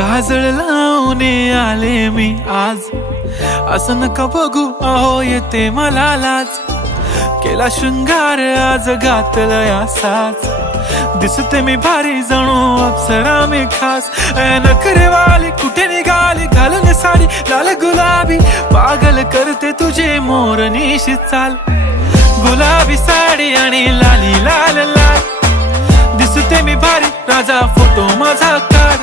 काजळ लावून आले मी आज, असं नका बघू अहो येते मला लाज. केला शृंगार आज घातला असाच, दिसते मी भारी जणू अप्सरा मी खास. नखरेवाली कुठे निघाली घालून साडी लाल गुलाबी, पागल करते तुझे मोरनीशी चाल. गुलाबी साडी आणि लाली लाल लाल, दिसते मी भारी राजा फोटो माझा काढ.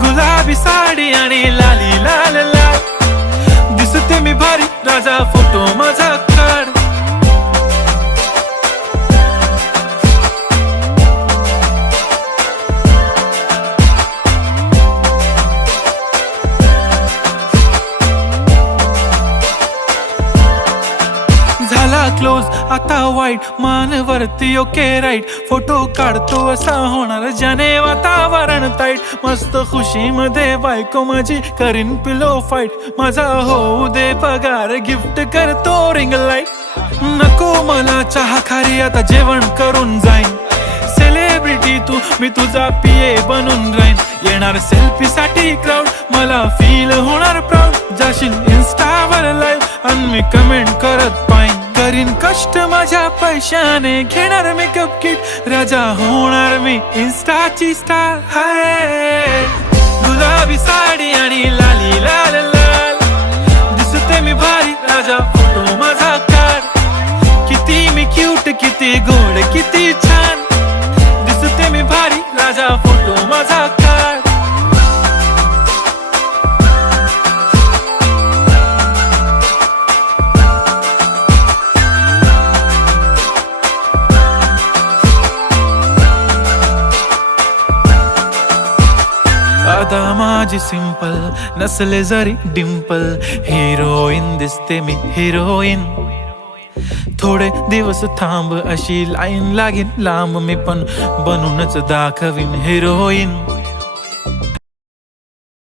गुलाबी साडी आणि लाली लाल लाल, दिसते मी भारी राजा फोटो माझा काढ. झाला क्लोज आता वाईट, मान वरती ओके राईट. फोटो काढतो असा होणार ज्याने वातावरण ताईट. मस्त खुशी मध्ये बायको माझी करीन पिलो फाईट. माझा होऊ दे पगार गिफ्ट करतो रिंग लाईट. नको मला चहा खारी आता जेवण करून जाईन. सेलिब्रिटी तू मी तुझा पिये बनून राहीन. येणार सेल्फी साठी क्राऊड मला फील होणार प्राऊड. जाशील इन्स्टावर लाईव्ह आणि मी कमेंट करत पाईन. करीन कष्ट माझ्या पैशाने घेणार मेकअप किट. राजा होणार मी इन्स्टाची स्टार. हाय गुलाबी साडी आणि लाली लाल लाल, दिसते मी भारी राजा फोटो माझा काढ. किती मी क्यूट किती गोड किती छान, दिसते मी भारी राजा फोटो माझा काढ. आता माझी सिंपल नसले जरी डिंपल, हिरोईन दिसते मी हिरोईन. थोडे दिवस थांब अशी लाईन लागेल लांब, मी पण बनूनच दाखवीन हिरोईन.